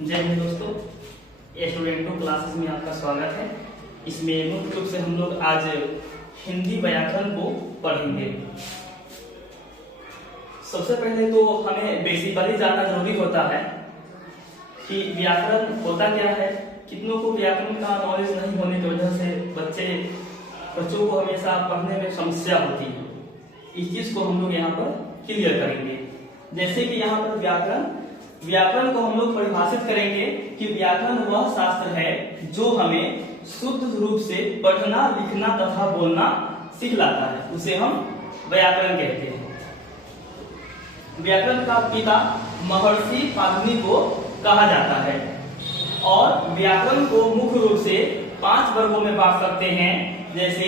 जय हिंद दोस्तों, स्टूडेंटों क्लासेस में आपका स्वागत है। इसमें मुख्य रूप से हम लोग आज हिंदी व्याकरण को पढ़ेंगे। सबसे पहले तो हमें बेसिकली जानना जरूरी होता है कि व्याकरण होता क्या है। कितनों को व्याकरण का नॉलेज नहीं होने की वजह से बच्चों को हमेशा पढ़ने में समस्या होती है। इस चीज को हम लोग यहाँ पर क्लियर करेंगे। जैसे कि यहाँ पर व्याकरण को हम लोग परिभाषित करेंगे कि व्याकरण वह शास्त्र है जो हमें शुद्ध रूप से पढ़ना, लिखना तथा बोलना सिखलाता है, उसे हम व्याकरण कहते हैं। व्याकरण का पिता महर्षि पाणिनि को कहा जाता है और व्याकरण को मुख्य रूप से 5 वर्गों में बांट सकते हैं, जैसे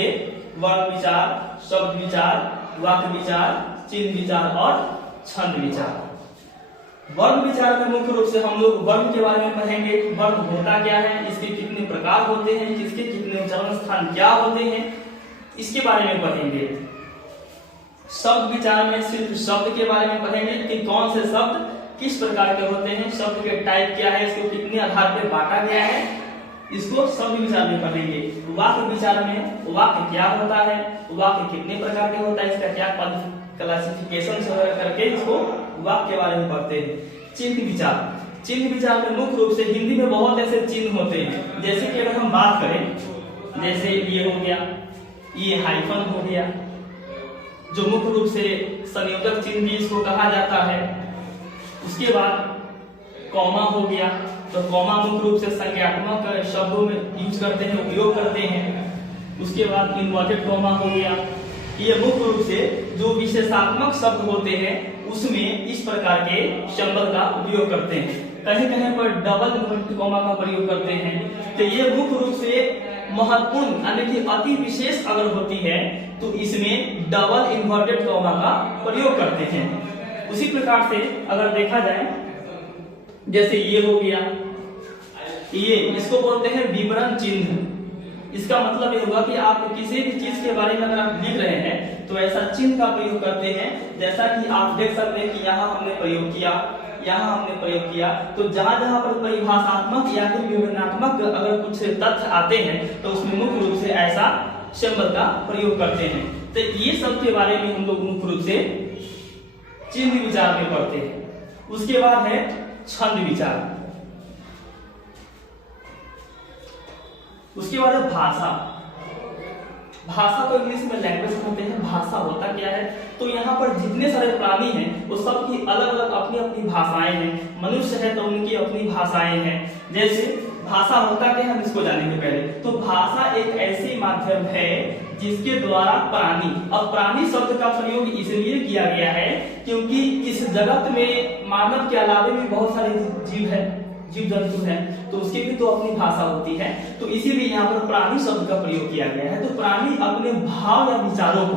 वर्ण विचार, शब्द विचार, वाक्य विचार, चिन्ह विचार और छंद विचार। वर्ण विचार में मुख्य रूप से हम लोग वर्ण के बारे में पढ़ेंगे। वर्ण होता क्या है, इसके कितने प्रकार होते हैं, इसके कितने उच्चारण स्थान क्या होते हैं, इसके बारे में पढ़ेंगे। शब्द विचार में सिर्फ शब्द के बारे में पढ़ेंगे कि कौन से शब्द किस प्रकार के होते हैं, शब्द के टाइप क्या है, इसको कितने आधार पर बांटा गया है, इसको शब्द विचार में पढ़ेंगे। वाक्य विचार में वाक्य क्या होता है, वाक्य कितने प्रकार के होता है, इसका क्या क्लासिफिकेशन करके इसको वाक्य के बारे में पढ़ते हैं। चिन्ह विचार में मुख्य रूप से हिंदी में बहुत ऐसे चिन्ह होते हैं। जैसे कि अगर हम बात करें, जैसे ये हो गया, ये हाइफन हो गया, जो मुख्य रूप से संयोजक चिन्ह भी इसको कहा जाता है। उसके बाद कॉमा हो गया, तो कॉमा मुख्य रूप से संज्ञात्मक शब्दों में यूज करते हैं, उपयोग करते हैं। उसके बाद इन्वर्टेड कॉमा हो गया, ये मुख्य रूप से जो विशेषात्मक शब्द होते हैं उसमें इस प्रकार के सिंबल का उपयोग करते हैं। कहीं कहीं पर डबल इन्वर्टेड कॉमा का प्रयोग करते हैं। तो ये मुख्य रूप से महत्वपूर्ण यानी कि अति विशेष अगर होती है तो इसमें डबल इन्वर्टेड कॉमा का प्रयोग करते हैं। उसी प्रकार से अगर देखा जाए, जैसे ये हो गया, ये इसको बोलते हैं विवरण चिन्ह। इसका मतलब ये हुआ कि आप किसी भी चीज के बारे में अगर आप लिख रहे हैं तो ऐसा चिन्ह का प्रयोग करते हैं। जैसा कि आप देख सकते हैं कि यहाँ हमने प्रयोग किया, यहाँ हमने प्रयोग किया, तो जहां जहां पर परिभाषात्मक या फिर विवरणात्मक अगर कुछ तथ्य आते हैं तो उसमें मुख्य रूप से ऐसा सिंबल का प्रयोग करते हैं। तो ये सब के बारे में हम लोग मुख्य रूप से चिन्ह विचार में पढ़ते हैं। उसके बाद है छंद विचार। उसके बाद है भाषा को इंग्लिश में लैंग्वेज कहते हैं। भाषा होता क्या है, तो यहाँ पर जितने सारे प्राणी हैं वो सबकी अलग अलग अपनी अपनी भाषाएं हैं। मनुष्य है तो उनकी अपनी भाषाएं हैं। जैसे भाषा होता क्या है, हम इसको जानेंगे पहले। तो भाषा एक ऐसी माध्यम है जिसके द्वारा प्राणी, और प्राणी शब्द का प्रयोग इसलिए किया गया है क्योंकि इस जगत में मानव के अलावे भी बहुत सारे जीव जंतु हैं, तो उसकी भी तो अपनी भाषा होती है। तो इसीलिए यहाँ पर प्राणी शब्द का प्रयोग किया गया है। तो प्राणी अपने भाव या विचारों को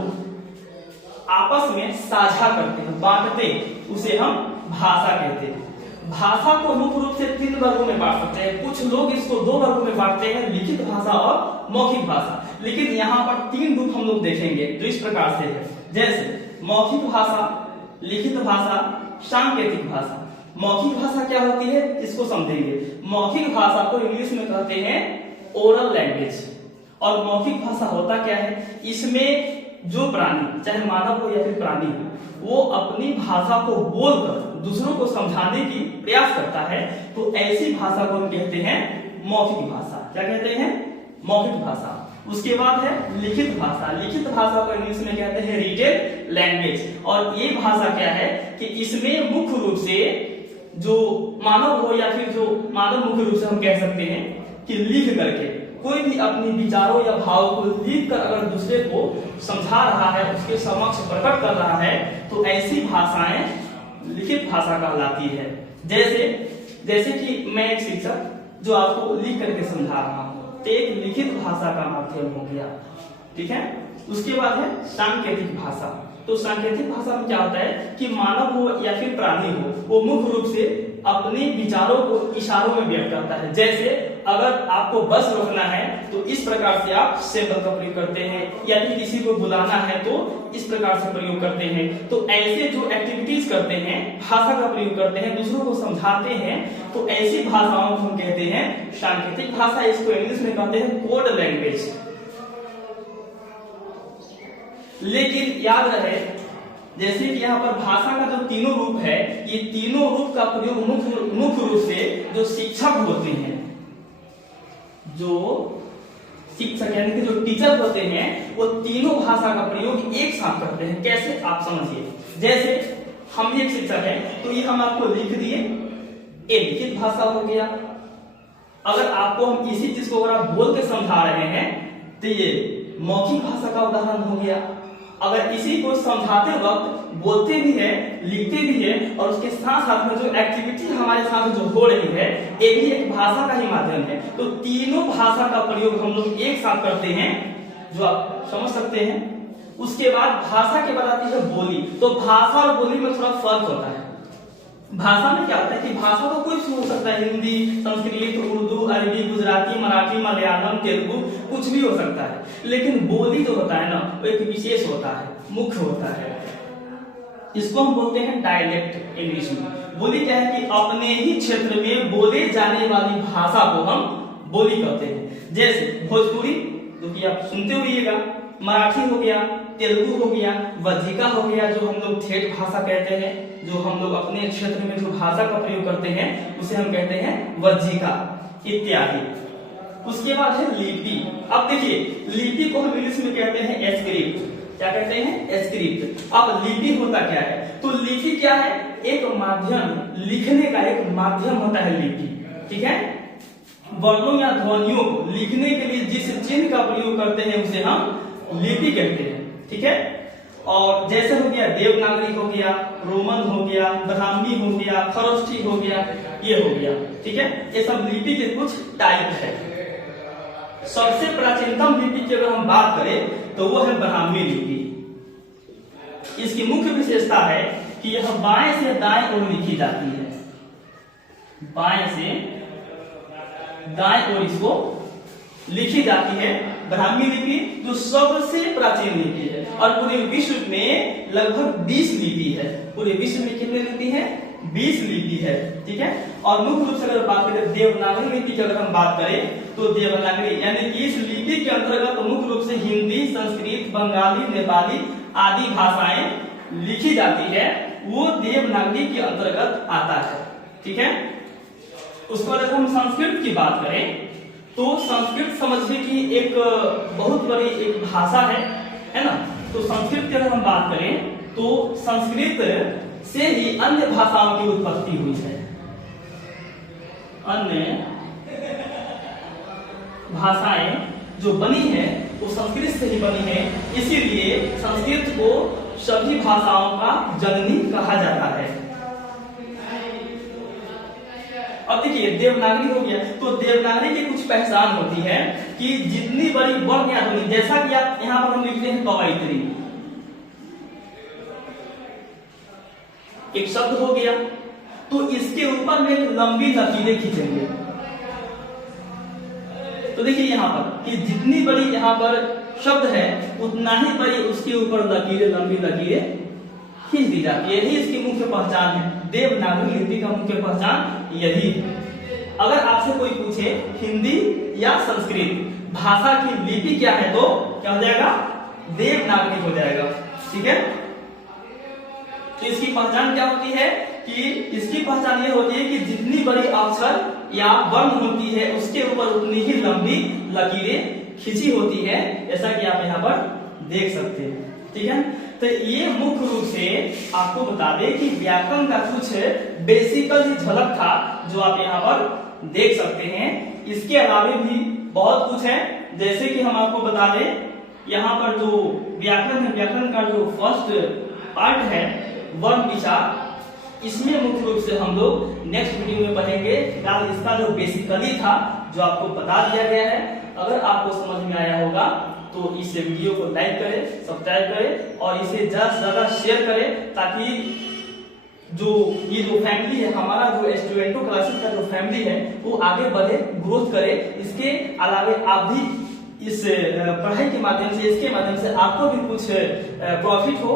आपस में साझा करते हैं, बांटते, उसे हम भाषा कहते हैं। भाषा को मुख्य रूप से 3 वर्गों में बांट सकते हैं। कुछ लोग इसको 2 वर्गों में बांटते हैं, लिखित भाषा और मौखिक भाषा। लेकिन यहाँ पर 3 रूप हम लोग देखेंगे तो इस प्रकार से है, जैसे मौखिक भाषा, लिखित भाषा, सांकेतिक भाषा। मौखिक भाषा क्या होती है इसको समझेंगे। मौखिक भाषा को इंग्लिश में कहते हैं ओरल लैंग्वेज। और मौखिक भाषा होता क्या है, इसमें जो प्राणी, चाहे मानव हो या फिर प्राणी हो, वो अपनी भाषा को बोलकर दूसरों को समझाने की प्रयास करता है। तो ऐसी भाषा को हम कहते हैं मौखिक भाषा। क्या कहते हैं? मौखिक भाषा। उसके बाद है लिखित भाषा। लिखित भाषा को इंग्लिश में कहते हैं रिटेन लैंग्वेज। और ये भाषा क्या है कि इसमें मुख्य रूप से जो मानव हो या फिर जो मानव मुख्य रूप से हम कह सकते हैं कि लिख करके कोई भी अपनी विचारों या भाव को लिख कर अगर दूसरे को समझा रहा है, उसके समक्ष प्रकट कर रहा है, तो ऐसी भाषाएं लिखित भाषा कहलाती है। जैसे कि मैं एक शिक्षक जो आपको लिख करके समझा रहा हूँ, तो एक लिखित भाषा का माध्यम हो गया। ठीक है। उसके बाद है सांकेतिक भाषा। तो सांकेतिक भाषा में क्या होता है कि मानव हो या फिर प्राणी हो, वो मुख्य रूप से अपने विचारों को इशारों में व्यक्त करता है। जैसे अगर आपको बस रोकना है तो इस प्रकार से आप सिंबल का प्रयोग करते हैं, या फिर किसी को बुलाना है तो इस प्रकार से प्रयोग करते हैं। तो ऐसे जो एक्टिविटीज करते हैं, भाषा का प्रयोग करते हैं, दूसरों को समझाते हैं, तो ऐसी भाषाओं को हम कहते हैं सांकेतिक भाषा। इसको इंग्लिश में कहते हैं कोड लैंग्वेज। लेकिन याद रहे, जैसे कि यहाँ पर भाषा का जो तीनों रूप है, ये तीनों रूप का प्रयोग मुख्य रूप से जो शिक्षक होते हैं, जो शिक्षक यानी कि जो टीचर होते हैं, वो तीनों भाषा का प्रयोग एक साथ करते हैं। कैसे, आप समझिए। जैसे हम भी एक शिक्षक हैं, तो ये हम आपको लिख दिए, ये लिखित भाषा हो गया। अगर आपको हम इसी चीज को अगर आप बोल के समझा रहे हैं तो ये मौखिक भाषा का उदाहरण हो गया। अगर इसी को समझाते वक्त बोलते भी है, लिखते भी है, और उसके साथ साथ में जो एक्टिविटी हमारे साथ जो हो रही है, ये भी एक भाषा का ही माध्यम है। तो तीनों भाषा का प्रयोग हम लोग एक साथ करते हैं, जो आप समझ सकते हैं। उसके बाद भाषा के बाद आती है बोली। तो भाषा और बोली में थोड़ा फर्क होता है। भाषा में क्या होता है कि भाषा तो कोई हो सकता है, हिंदी, संस्कृत, उर्दू, अरबी, गुजराती, मराठी, मलयालम, तेलुगु, कुछ भी हो सकता है। लेकिन बोली जो होता है ना, वो एक विशेष होता है, मुख्य होता है। इसको हम बोलते हैं डायलेक्ट इंग्लिश में। बोली क्या है कि अपने ही क्षेत्र में बोले जाने वाली भाषा को हम बोली कहते हैं। जैसे भोजपुरी, जो कि आप सुनते होइएगा, मराठी हो गया, तेलुगु हो गया, वज्जिका हो गया, जो हम लोग ठेठ भाषा कहते हैं, जो हम लोग अपने क्षेत्र में जो भाषा का प्रयोग करते हैं उसे हम कहते हैं वज्जिका इत्यादि। उसके बाद है लिपि। अब देखिए, लिपि को हम इंग्लिश में कहते हैं स्क्रिप्ट। क्या कहते हैं? स्क्रिप्ट। अब लिपि होता क्या है? तो लिपि क्या है? एक माध्यम, लिखने का एक माध्यम होता है लिपि। ठीक है, वर्णों या ध्वनियों को लिखने के लिए जिस चिन्ह का प्रयोग करते हैं उसे हम लिपि कहते हैं। ठीक है, और जैसे हो गया देवनागरी हो गया, रोमन हो गया, ब्राह्मी हो गया, खरोष्ठी हो गया, ये हो गया। ठीक है, ये सब लिपि के कुछ टाइप है। सबसे प्राचीनतम लिपि की अगर हम बात करें तो वो है ब्राह्मी लिपि। इसकी मुख्य विशेषता है कि यह बाएं से दाएं ओर लिखी जाती है। बाएं से दाएं ओर इसको लिखी जाती है ब्राह्मी लिपि, जो सबसे प्राचीन लिपि है। और पूरे विश्व में लगभग 20 लिपि है। पूरे विश्व में कितने लिपि है? 20 लिपि है। ठीक है, और मुख्य रूप से अगर बात करें देवनागरी लिपि की अगर हम बात करें तो देवनागरी यानी कि इस लिपि के अंतर्गत मुख्य रूप से हिंदी, संस्कृत, बंगाली, नेपाली आदि भाषाएं लिखी जाती है, वो देवनागरी के अंतर्गत आता है। ठीक है, उसके बाद अगर हम संस्कृत की बात करें तो संस्कृत समझिए कि एक बहुत बड़ी एक भाषा है ना। तो संस्कृत की अगर हम बात करें तो संस्कृत से ही अन्य भाषाओं की उत्पत्ति हुई है। अन्य भाषाएं जो बनी है वो संस्कृत से ही बनी है, इसीलिए संस्कृत को सभी भाषाओं का जननी कहा जाता है। अब देखिए देवनागरी हो गया, तो देवनागरी की कुछ पहचान होती है कि जितनी बड़ी वर्ण या ध्वनि, जैसा कि आप यहाँ पर हम लिखते हैं कवयित्री, एक शब्द हो गया, तो इसके ऊपर में एक लंबी लकीरें खींचेंगे। तो देखिए यहाँ पर कि जितनी बड़ी यहाँ पर शब्द है उतना ही बड़ी उसके ऊपर लकीरें, लंबी लकीरें खींच दी जाती है। यही इसकी मुख्य पहचान है। देवनागरी लिपि का मुख्य पहचान यही है। अगर आपसे कोई पूछे हिंदी या संस्कृत भाषा की लिपि क्या है, तो क्या हो जाएगा? देवनागरी हो जाएगा। ठीक है, तो इसकी पहचान क्या होती है कि इसकी पहचान ये होती है कि जितनी बड़ी अक्षर या वर्ण होती है उसके ऊपर उतनी ही लंबी लकीरें खींची होती है, जैसा कि आप यहाँ पर देख सकते हैं। ठीक है, तो ये मुख्य रूप से आपको बता दें कि व्याकरण का कुछ बेसिकल झलक था जो आप यहाँ पर देख सकते हैं। इसके अलावा भी बहुत कुछ है, जैसे कि हम आपको बता दें यहाँ पर जो व्याकरण है, व्याकरण का जो फर्स्ट पार्ट है वर्ण विचार, इसमें मुख्य रूप से हम लोग नेक्स्ट वीडियो में पढ़ेंगे। फिलहाल इसका जो बेसिकली था जो आपको बता दिया गया है, अगर आपको समझ में आया होगा तो इस वीडियो को लाइक करें, सब्सक्राइब करें और इसे ज्यादा से ज्यादा शेयर करें, ताकि ये जो फैमिली है, हमारा जो स्टूडेंटो क्लासेस का जो फैमिली है वो आगे बढ़े, ग्रोथ करे। इसके अलावे आप भी इस पढ़ाई के माध्यम से, इसके माध्यम से आपको भी कुछ प्रॉफिट हो,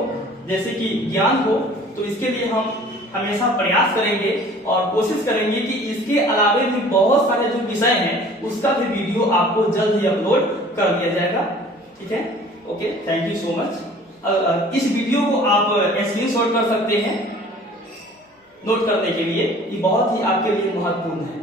जैसे कि ज्ञान हो। तो इसके लिए हम हमेशा प्रयास करेंगे और कोशिश करेंगे कि इसके अलावे भी बहुत सारे जो विषय हैं उसका भी वीडियो आपको जल्द ही अपलोड कर दिया जाएगा। ठीक है, okay, thank you so much. इस वीडियो को आप स्क्रीनशॉट कर सकते हैं नोट करने के लिए, ये बहुत ही आपके लिए महत्वपूर्ण है।